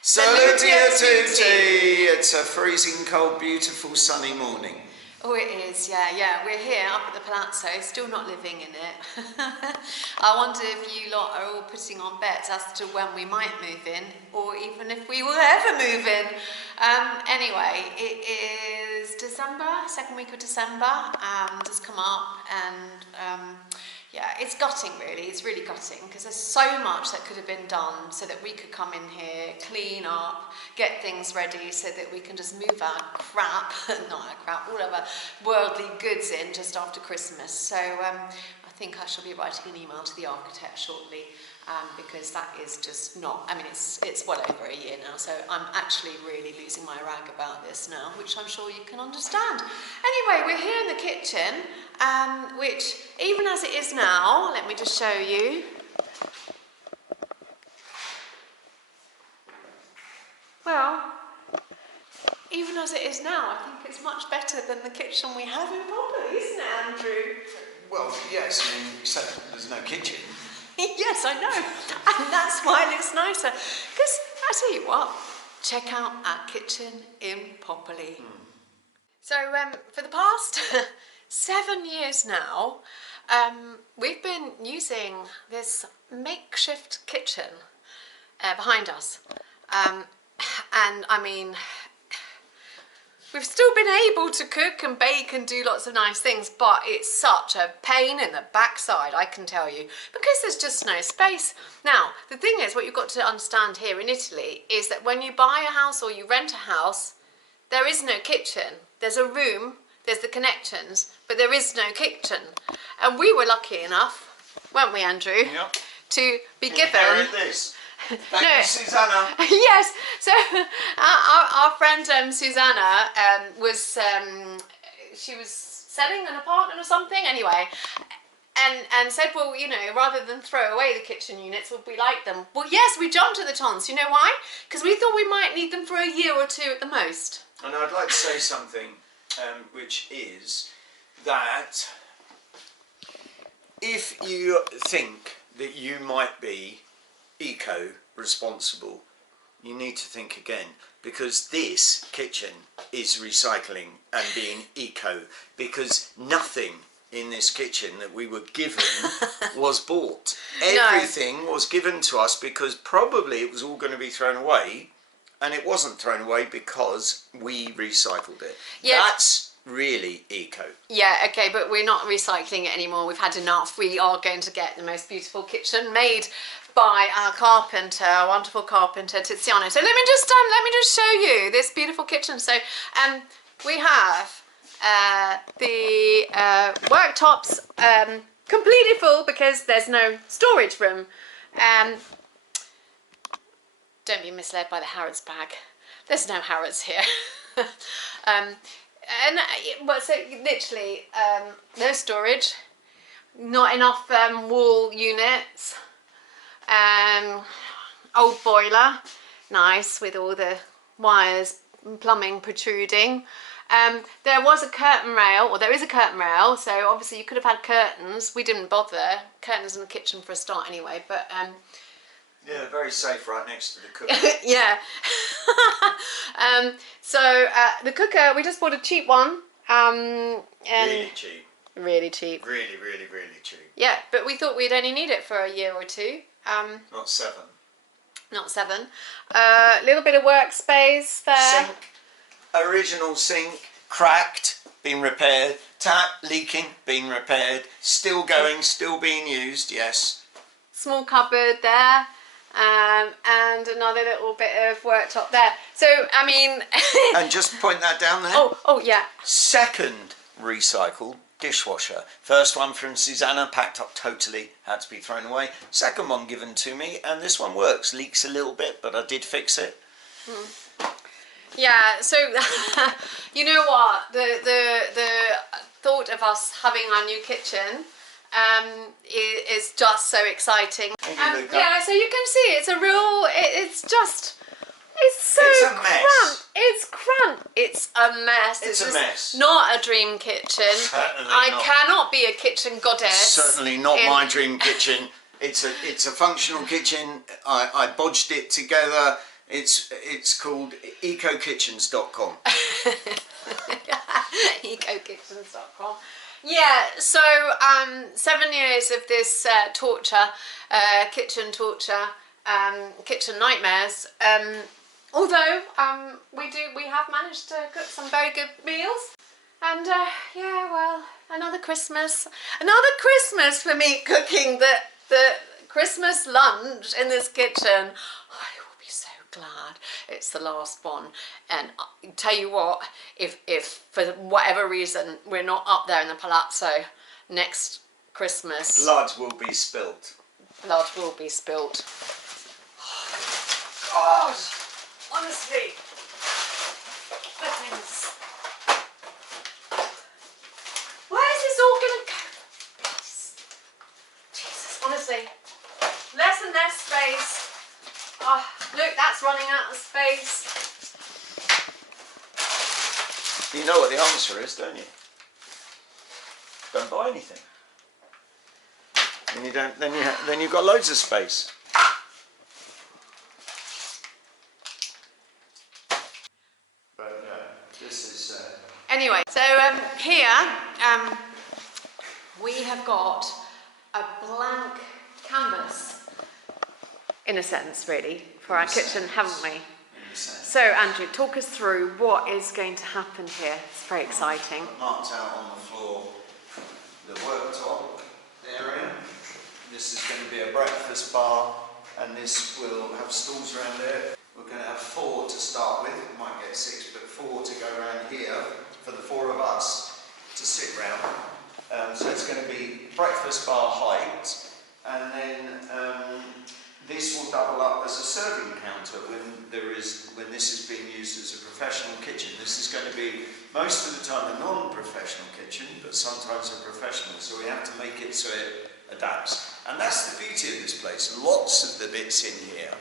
Salute a tutti! It's a freezing cold, beautiful, sunny morning. Oh, it is, yeah. We're here up at the Palazzo, still not living in it. I wonder if you lot are all putting on bets as to when we might move in, or even if we will ever move in. Anyway, it is December, second week of December, just come up, and yeah, it's gutting really, it's really gutting, because there's so much that could have been done so that we could come in here, clean up, get things ready so that we can just move our crap, all of our worldly goods in just after Christmas. So I think I shall be writing an email to the architect shortly, because that is just not, I mean, it's well over a year now, so I'm actually really losing my rag about this now, which I'm sure you can understand. Anyway, we're here in the kitchen, which, even as it is now, let me just show you. Well, even as it is now, I think it's much better than the kitchen we have in Popoli, isn't it, Andrew? Well, yes, I mean, except there's no kitchen. Yes, I know, and that's why it looks nicer. Because, I tell you what, check out our kitchen in Popoli. So, for the past 7 years now, we've been using this makeshift kitchen behind us. And, I mean, we've still been able to cook and bake and do lots of nice things, but it's such a pain in the backside, I can tell you, because there's just no space. Now, the thing is, what you've got to understand here in Italy is that when you buy a house or you rent a house, there is no kitchen. There's a room, there's the connections, but there is no kitchen. And we were lucky enough, weren't we, Andrew? Yep. To be given... this. Thank you, Susanna. Yes, so our friend Susanna was, she was selling an apartment or something, anyway, and said, well, you know, rather than throw away the kitchen units, would we like them? Well, yes, we jumped at the chance. You know why? Because we thought we might need them for a year or two at the most. And I'd like to say something, which is that if you think that you might be eco-responsible, you need to think again, because this kitchen is recycling and being eco, because nothing in this kitchen that we were given was bought. Everything was given to us because probably it was all going to be thrown away, and it wasn't thrown away because we recycled it. Yeah. That's really eco. Yeah, okay, but we're not recycling it anymore. We've had enough. We are going to get the most beautiful kitchen made by our carpenter, our wonderful carpenter Tiziano. So let me just show you this beautiful kitchen. So we have the worktops completely full because there's no storage room. Don't be misled by the Harrods bag. There's no Harrods here. Well, so literally no storage, not enough wall units. Old boiler, nice, with all the wires, plumbing protruding. There was a curtain rail, or there is a curtain rail, so obviously you could have had curtains. We didn't bother. Curtains in the kitchen for a start anyway, but yeah, very safe right next to the cooker. yeah. So the cooker, we just bought a cheap one. And really cheap. Really cheap. Really, really, really cheap. Yeah, but we thought we'd only need it for a year or two. Not 7. Not 7. Little bit of workspace there. Sink, original sink, cracked, been repaired. Tap leaking, been repaired. Still going, still being used, yes. Small cupboard there. And another little bit of worktop there. So, I mean... And just point that down there. Oh, yeah. Second recycled dishwasher. First one from Susanna, packed up totally, had to be thrown away. Second one given to me, and this one works. Leaks a little bit, but I did fix it. Yeah, so, you know what? The thought of us having our new kitchen is just so exciting. Yeah, so you can see it's a real, it's so cramped. It's cramped. It's a mess. It's a mess. Not a dream kitchen. Certainly I not. cannot be a kitchen goddess. Certainly not my dream kitchen. It's a functional kitchen. I bodged it together. It's called ecokitchens.com. ecokitchens.com. Yeah, so 7 years of this kitchen torture, kitchen nightmares. Although we have managed to cook some very good meals, and yeah, well, another Christmas for me cooking the Christmas lunch in this kitchen. I will be so glad it's the last one. And I tell you what, if for whatever reason we're not up there in the Palazzo next Christmas, Blood will be spilt. Blood will be spilt. God, honestly, goodness. Where is this all gonna go? Jesus, honestly, less and less space. Oh, look, that's running out of space. You know what the answer is, don't you? Don't buy anything. And you don't. Then you've got loads of space. But this is. Anyway, so here we have got a blank canvas, in a sense, really, for our kitchen, haven't we? So, Andrew, talk us through what is going to happen here. It's very exciting. I've marked out on the floor the worktop area. This is going to be a breakfast bar, and this will have stools around there. We're going to have 4 to start with. We might get 6, but 4 to go around here for the 4 of us to sit round. So it's going to be breakfast bar height, and then this will double up as a serving counter when this is being used as a professional kitchen. This is going to be most of the time a non-professional kitchen, but sometimes a professional. So we have to make it so it adapts. And that's the beauty of this place. Lots of the bits in here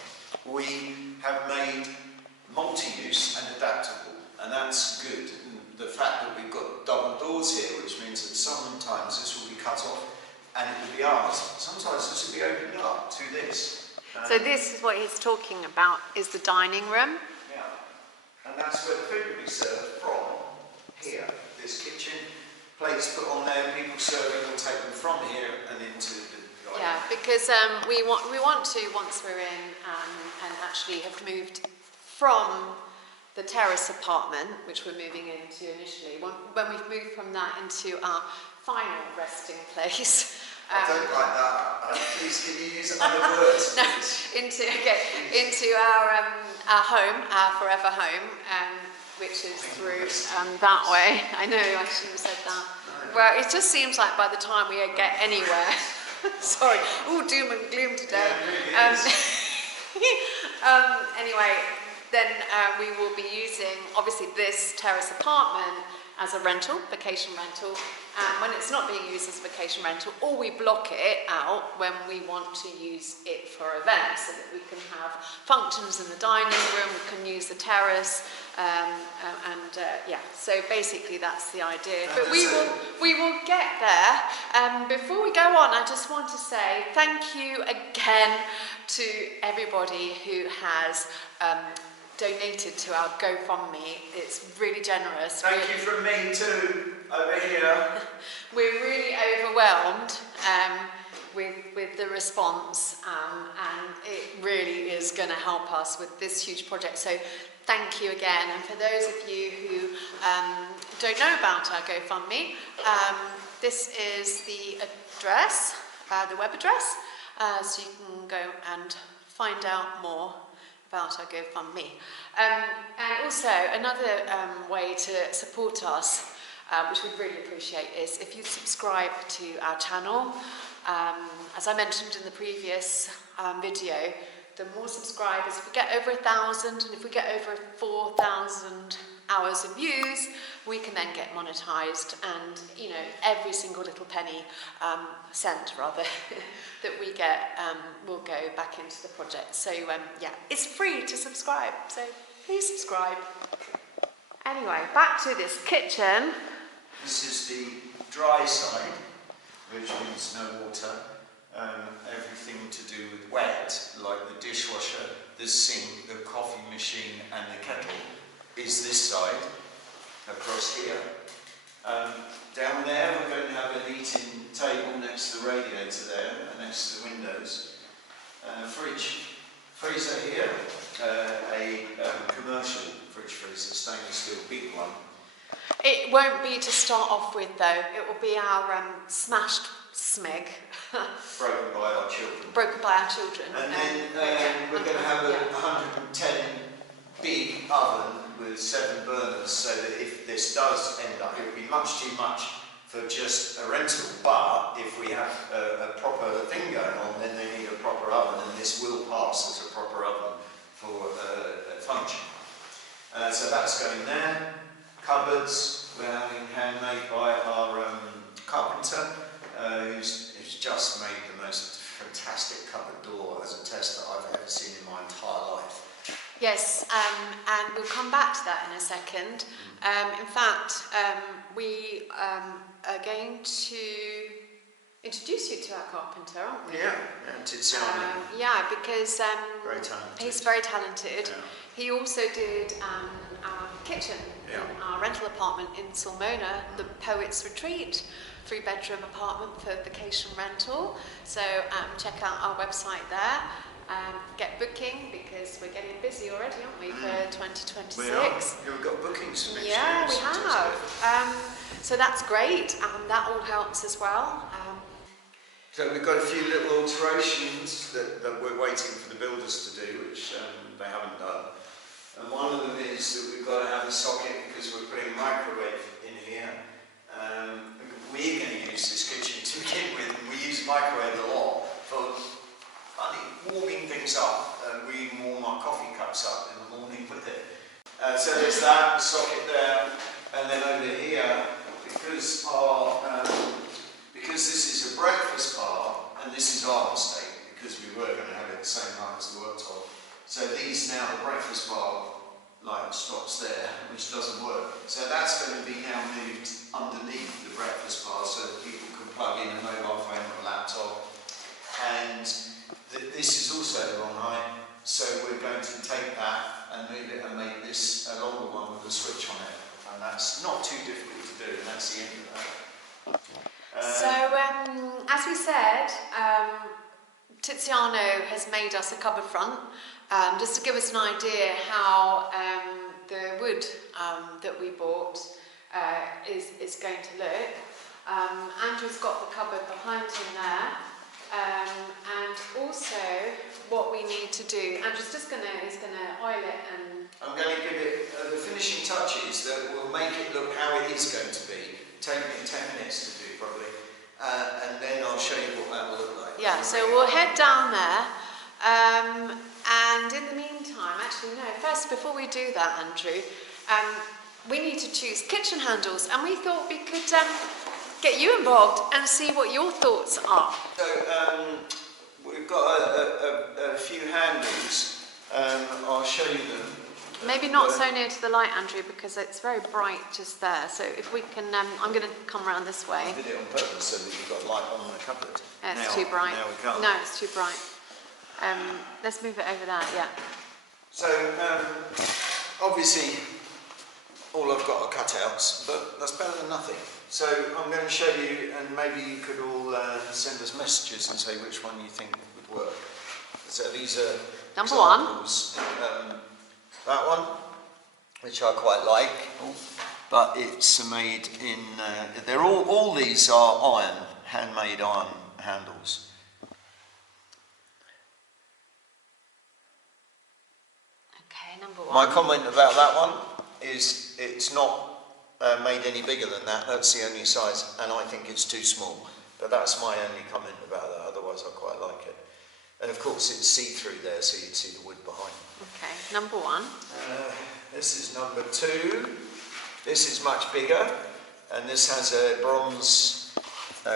we have made multi-use and adaptable, and that's good. And the fact that we've got double doors here, which means that sometimes this will be cut off and it will be ours. Sometimes this will be opened up to this. So this is what he's talking about, is the dining room. Yeah, and that's where the food will be served from, here. This kitchen, plates put on there, people serving will take them from here and into the dining room. Yeah, because we want to, once we're in and actually have moved from the Terrace Apartment, which we're moving into initially, when we've moved from that into our final resting place. I don't like that. Please, can you use other words? No, into our home, our forever home, which is through that way. I know, I shouldn't have said that. No. Well, it just seems like by the time we get anywhere, sorry, all doom and gloom today. Yeah, it really is. Anyway, then we will be using, obviously, this terrace apartment as a rental, vacation rental. And when it's not being used as a vacation rental, or we block it out when we want to use it for events, so that we can have functions in the dining room, we can use the terrace, yeah. So basically, that's the idea. But we will get there. Before we go on, I just want to say thank you again to everybody who has donated to our GoFundMe. It's really generous. Thank you from me too, over here. We're really overwhelmed with the response, and it really is going to help us with this huge project. So thank you again. And for those of you who don't know about our GoFundMe, this is the address, the web address, so you can go and find out more about our GoFundMe. And also, another way to support us, which we'd really appreciate, is if you subscribe to our channel. As I mentioned in the previous video, the more subscribers, if we get over 1,000, and if we get over 4,000 hours of views, we can then get monetized, and you know, every single little penny, cent rather, that we get will go back into the project. So yeah, it's free to subscribe, so please subscribe. Anyway, back to this kitchen. This is the dry side, which means no water. Everything to do with wet, like the dishwasher the sink, the coffee machine and the kettle is this side, across here. Down there we're going to have an eating table next to the radiator there, next to the windows. Fridge, freezer here, a commercial fridge freezer, stainless steel, big one. It won't be to start off with though, it will be our smashed smeg. Broken by our children. Broken by our children. And then we're going to have a 110 big oven with 7 burners, so that if this does end up, it would be much too much for just a rental, but if we have a proper thing going on, then they need a proper oven, and this will pass as a proper oven for a function. So that's going there. Cupboards, we're having handmade by our carpenter, who's just made the most fantastic cupboard door as a test that I've ever seen in my entire life. Yes, and we'll come back to that in a second. In fact, we are going to introduce you to our carpenter, aren't we? Yeah, Tiziano. Yeah, because Very talented. he's very talented. Yeah. He also did our kitchen in our rental apartment in Sulmona, the Poet's Retreat, 3-bedroom apartment for vacation rental. So check out our website there. Get booking because we're getting busy already, aren't we, for 2026? We are. We've got bookings for next year. Yeah, we have. So that's great, and that all helps as well. So we've got a few little alterations that we're waiting for the builders to do, which they haven't done. And one of them is that we've got to have a socket because we're putting a microwave in here. We're going to use this kitchen to begin with, and we use a microwave a lot for warming things up. We warm our coffee cups up in the morning with it. So there's that, the socket there, and then over here, because this is a breakfast bar, and this is our mistake, because we were going to have it the same height as the worktop. So these now, the breakfast bar light stops there, which doesn't work. So that's going to be now moved underneath the breakfast bar so that people can plug in a mobile phone or a laptop. And this is also the wrong height, so we're going to take that and move it and make this a longer one with a switch on it. And that's not too difficult to do, and that's the end of that. So, as we said, Tiziano has made us a cupboard front, just to give us an idea how the wood that we bought is going to look. Andrew's got the cupboard behind him there, and also what we need to do. Andrew's just gonna oil it and. I'm going to give it the finishing touches that will make it look how it is going to be. Take me 10 minutes to do probably, and then I'll show you what that will look like. Yeah, so we'll head down there, and in the meantime, actually no, first before we do that, Andrew, we need to choose kitchen handles, and we thought we could get you involved and see what your thoughts are. So we've got a few handles, I'll show you them. Maybe not so near to the light, Andrew, because it's very bright just there. So if we can, I'm going to come around this way. I did it on purpose so that you've got light on the cupboard. Yeah, it's too bright. Now we can't. No, it's too bright. Let's move it over there, yeah. So, obviously, all I've got are cutouts, but that's better than nothing. So I'm going to show you, and maybe you could all send us messages and say which one you think would work. So these are Number examples. That one, which I quite like, but it's made in. They're all these are iron, handmade iron handles. Okay, number one. My comment about that one is it's not made any bigger than that. That's the only size, and I think it's too small. But that's my only comment about that. Otherwise, I quite like it. And of course, it's see-through there, so you'd see the wood behind. Okay, number one. This is number two. This is much bigger, and this has a bronze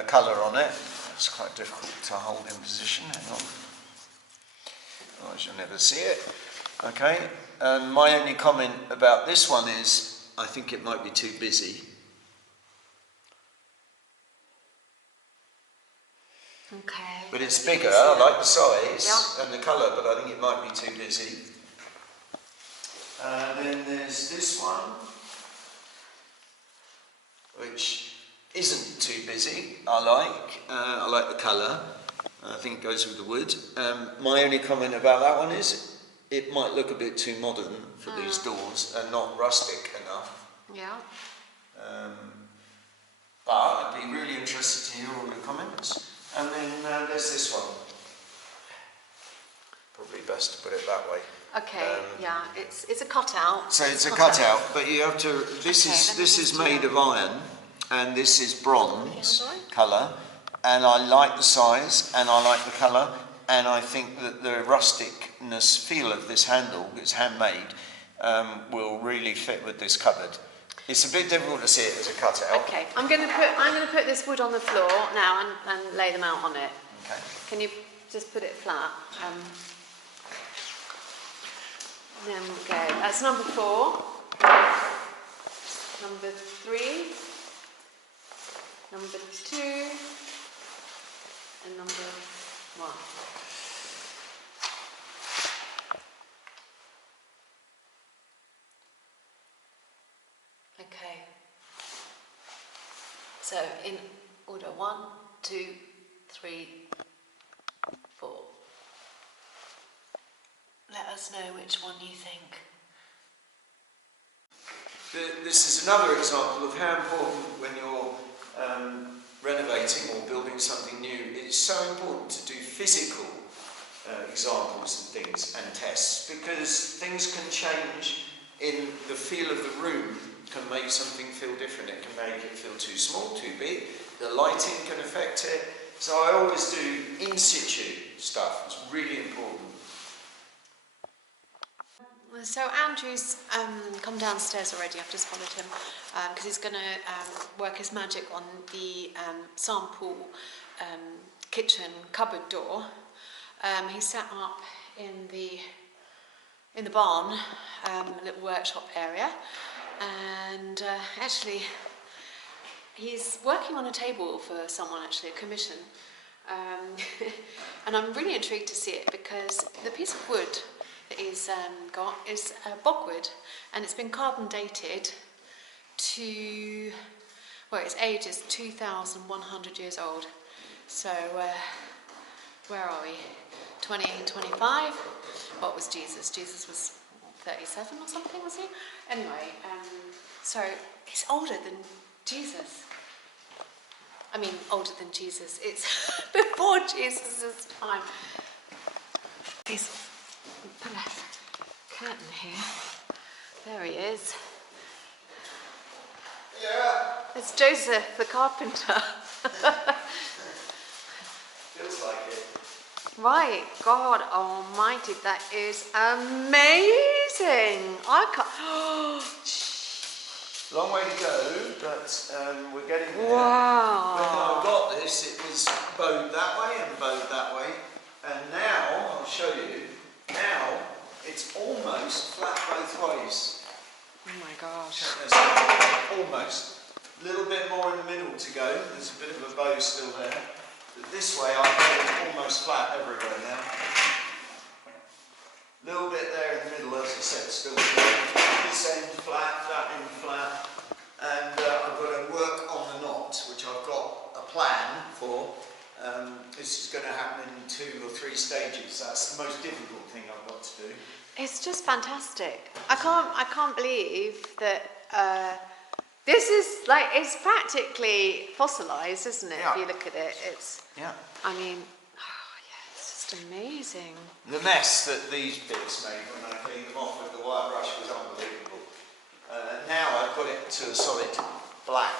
colour on it. It's quite difficult to hold in position. Hang on. Otherwise, you'll never see it. Okay. And my only comment about this one is, I think it might be too busy. Okay. But it's bigger. I like the size and the colour, but I think it might be too busy. Then there's this one, which isn't too busy. I like the colour. I think it goes with the wood. My only comment about that one is it might look a bit too modern for these doors and not rustic enough. Yeah. But I'd be really interested to hear all the comments. And then there's this one. Probably best to put it that way. Okay, yeah, it's a cutout. So it's a cutout, but you have to. This is made of iron, and this is bronze colour. And I like the size, and I like the colour, and I think that the rusticness feel of this handle, it's handmade, will really fit with this cupboard. It's a bit difficult to see it as a cutout. Okay, I'm going to put this wood on the floor now and lay them out on it. Okay. Can you just put it flat? Then we'll go. That's number 4. Number 3. Number 2. And number 1. Okay. So in order 1, 2, 3, 4. Let us know which one you think. This is another example of how important when you're renovating or building something new, it's so important to do physical examples and things and tests, because things can change in the feel of the room, can make something feel different. It can make it feel too small, too big. The lighting can affect it. So I always do in situ stuff. It's really important. So Andrew's come downstairs already. I've just followed him because he's going to work his magic on the sample kitchen cupboard door. He's set up in the barn, a little workshop area, and actually he's working on a table for someone, actually a commission, and I'm really intrigued to see it because the piece of wood that he's got is bogwood, and it's been carbon dated to, well, its age is 2,100 years old. So where are we? 2025? What was Jesus? Jesus was 37 or something, was he? Anyway, so it's older than Jesus. I mean, older than Jesus. It's before Jesus' time. Put a curtain here. There he is. Yeah. It's Joseph the carpenter. Feels like it. Right, God almighty, that is amazing. I can't... Long way to go, but we're getting there. Wow. When I got this, it was bowed that way and bowed that way. And now, I'll show you, now it's almost flat both ways. Oh my gosh. Almost. A little bit more in the middle to go. There's a bit of a bow still there. But this way I've got it almost flat everywhere now. A little bit there in the middle, as I said, still this end flat, that end flat. And I've got to work on the knot, which I've got a plan for. This is going to happen in 2 or 3 stages. That's the most difficult thing I've got to do. It's just fantastic. I can't believe that this is like, it's practically fossilized, isn't it? Yeah. If you look at it, it's. Yeah. I mean, oh yeah, it's just amazing. The mess that these bits made when I cleaned them off with the wire brush was unbelievable. Now I've got it to a solid black.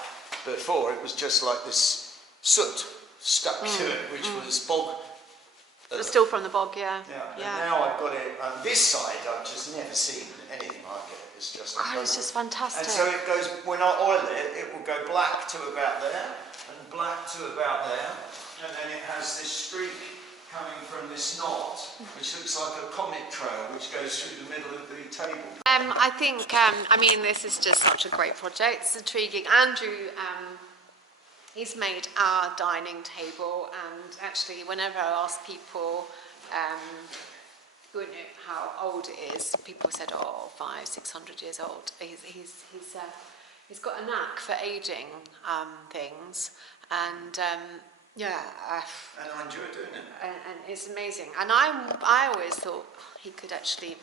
Before it was just like this soot stuck to it, which was bog. It was still from the bog, yeah. Yeah. And now I've got it on this side. I've just never seen anything like it. It's just incredible. It's just fantastic. And so it goes, when I oil it, it will go black to about there and black to about there, and then it has this streak coming from this knot, which looks like a comet trail, which goes through the middle of the table. I think, I mean, this is just such a great project. It's intriguing. Andrew He's made our dining table, and actually whenever I ask people who know how old it is, people said, oh, 500-600 years old. He's got a knack for aging things, and yeah. And I enjoy doing it. And it's amazing. And I always thought he could actually,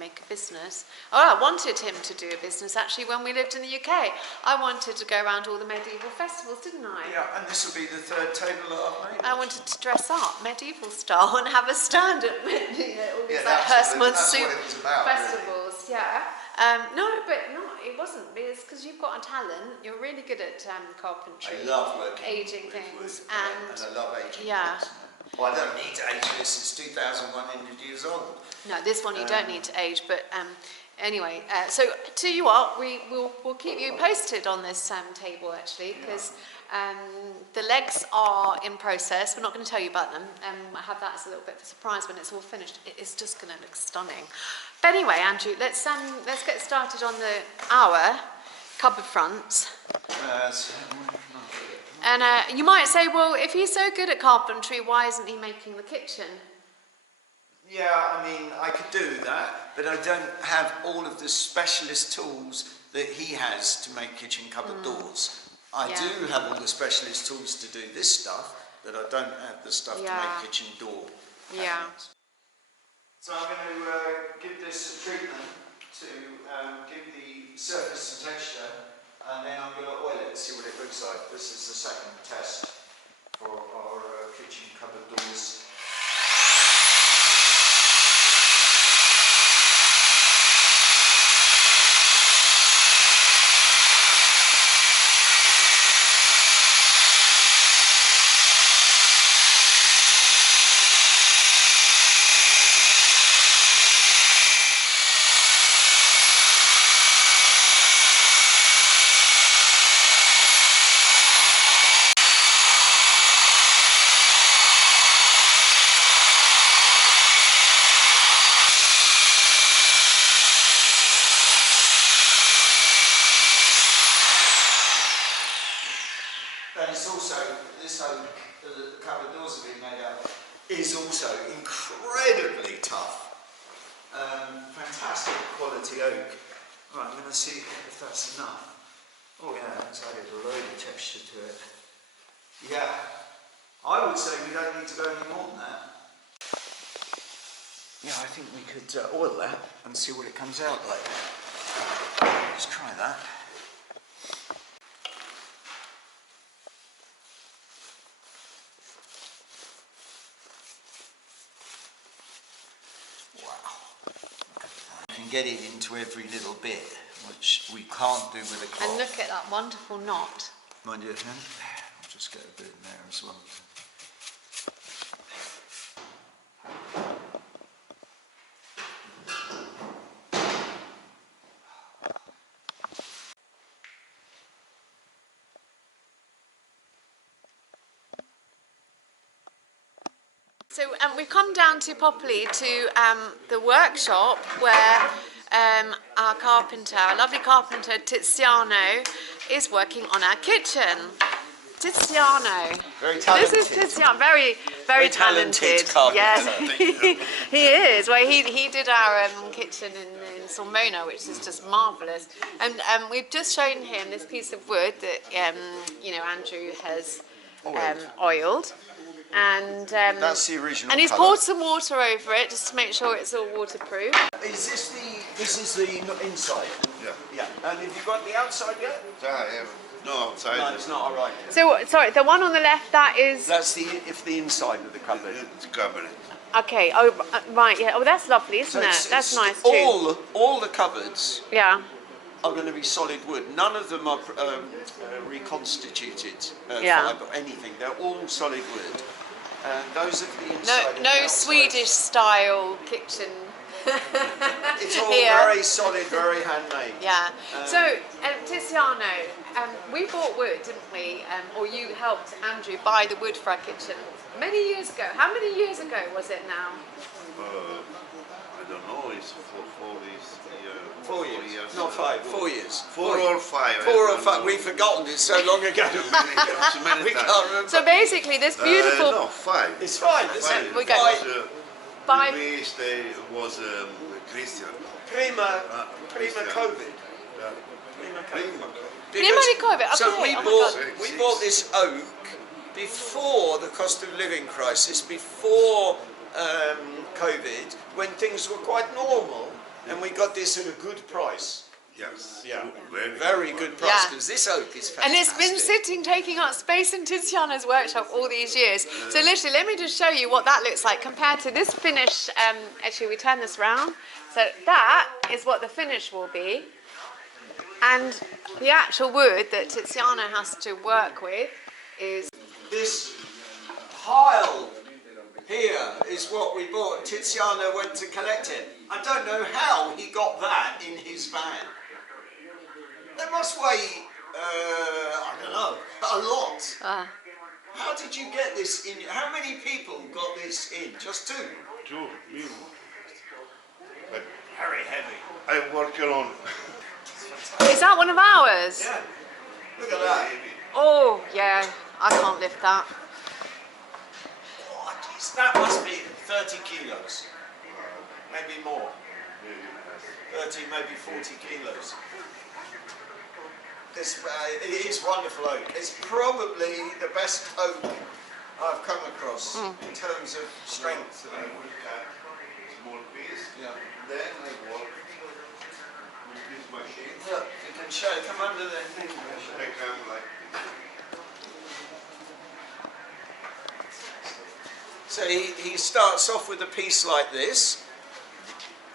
make a business. Oh, I wanted him to do a business actually when we lived in the UK. I wanted to go around all the medieval festivals, didn't I? Yeah, and this will be the third table that I've made. I wanted to dress up medieval style and have a stand at all these Hurstman soup festivals. Really. Yeah. No, but no, it wasn't. It's because you've got a talent. You're really good at carpentry. I love working aging with things, wood, and I love aging things. Well, I don't need to age this. It's 2,100 years old. No, this one you don't need to age. But anyway, so to you what, we'll keep you posted on this table actually, because the legs are in process. We're not going to tell you about them. I have that as a little bit of a surprise when it's all finished. It's just going to look stunning. But anyway, Andrew, let's get started on our cupboard fronts. And you might say, well, if he's so good at carpentry, why isn't he making the kitchen? Yeah, I mean, I could do that, but I don't have all of the specialist tools that he has to make kitchen cupboard doors. I do have all the specialist tools to do this stuff, but I don't have the stuff to make kitchen door cabinets. So I'm going to give this a treatment to give the surface some texture, and then I'm going to oil it, see what it looks like. This is the second test for our kitchen cupboard doors. Is also incredibly tough. Fantastic quality oak. Right, I'm going to see if that's enough. Oh yeah, it's added a load of texture to it. Yeah, I would say we don't need to go any more than that. Yeah, I think we could oil that and see what it comes out like. Let's try that. Get it into every little bit, which we can't do with a cloth. And look at that wonderful knot. Mind your hand. I'll just get a bit in there as well. So we've come down to Popoli to the workshop where our carpenter, our lovely carpenter Tiziano, is working on our kitchen. Tiziano. Very talented. This is Tiziano, very talented. Carpenter. Yes, he is. Well, he did our kitchen in Sulmona, which is just marvellous. And we've just shown him this piece of wood that Andrew has oiled. And that's the original. And he's colour. poured some water over it just to make sure it's all waterproof. Is this is the inside? Yeah. Yeah. And have you got the outside yet? Yeah. No, outside. No, it's not all right. So sorry, the one on the left, that is. That's the inside of the cupboard. It's cabinet. Okay. Oh, right. Yeah. Oh, that's lovely, isn't it? That's nice too. All the cupboards. Yeah. Are going to be solid wood. None of them are reconstituted fibre or anything. They're all solid wood. And those are the inside. No Swedish style kitchen. It's all here. very solid, very handmade. Yeah. So Tiziano, we bought wood, didn't we? Or you helped Andrew buy the wood for our kitchen many years ago. How many years ago was it now? I don't know. It's for this year. 4 years. 4 years. Not 5, 4 years. 4 or 5. 4 or 5. We've forgotten. It's so long ago. Many We times. can't remember. So basically, this beautiful. No, 5. It's fine. Isn't Five. it? We got- Was, Five. We stay was Christian. Prima Christian. COVID. Yeah. Prima COVID. Prima. Prima di COVID, So okay, we oh my bought God. we bought this oak before the cost of living crisis, before COVID, when things were quite normal, and we got this at a good price. Yes. Yeah, Very, very good price Yeah. because this oak is fantastic. And it's been sitting, taking up space in Tiziano's workshop all these years. So literally, let me just show you what that looks like compared to this finish. Actually, we turn this round. So that is what the finish will be. And the actual wood that Tiziano has to work with is... This pile here is what we bought. Tiziano went to collect it. I don't know how he got that in his van. They must weigh, I don't know, a lot. How did you get this in? How many people got this in? Just 2? 2. Me. But Very heavy. I work alone. Is that one of ours? Yeah. Look at that. Oh, yeah. I can't lift that. Oh, geez, that must be 30 kilos. Maybe more. 30, maybe 40 kilos. This, it is wonderful oak. It's probably the best oak I've come across in terms of strength. I will cut small piece. Yeah. Then I work with this machine. Look, you can show. Come under the thing. I come like So he starts off with a piece like this,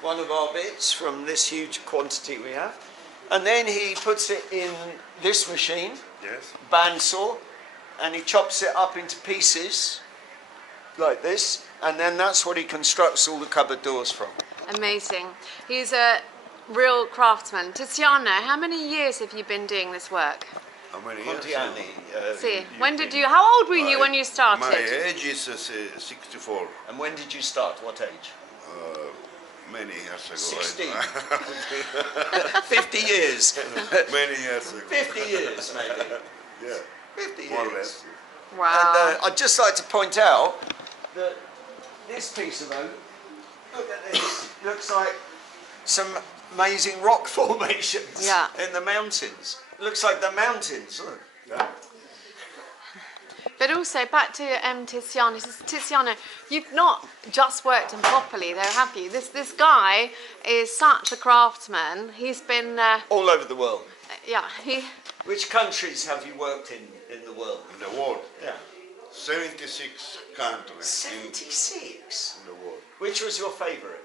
one of our bits from this huge quantity we have, and then he puts it in this machine, yes. bandsaw, and he chops it up into pieces like this, and then that's what he constructs all the cupboard doors from. Amazing. He's a real craftsman. Tiziano, how many years have you been doing this work? How many years? Pontiani. See, when did you, how old were you when you started? My age is 64. And when did you start? What age? Many years ago. 16. 50 years. Many years ago. 50 years, maybe. Yeah. 50 years. More or less. Wow. And I'd just like to point out that this piece of oak, look at this, looks like some amazing rock formations Yeah. in the mountains. It looks like the mountains, look. Yeah. But also back to Tiziano. Tiziano, you've not just worked in Popoli, though, have you? This guy is such a craftsman. He's been, All over the world. yeah, Which countries have you worked in the world? In the world. Yeah. 76 countries 76. in the world. Which was your favourite?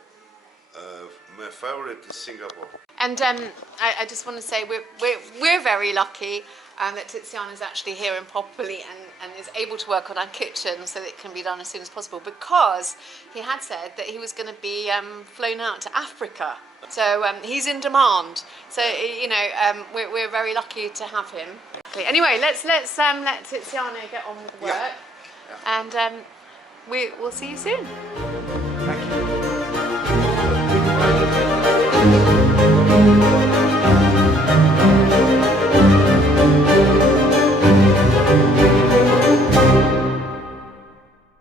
My favorite is Singapore. And I just want to say we're very lucky that Tiziano is actually here in Popoli and is able to work on our kitchen so that it can be done as soon as possible, because he had said that he was going to be flown out to Africa. So he's in demand. So you know we're very lucky to have him. Okay, anyway, let's let Tiziano get on with the work, Yeah. and we'll see you soon. Thank you.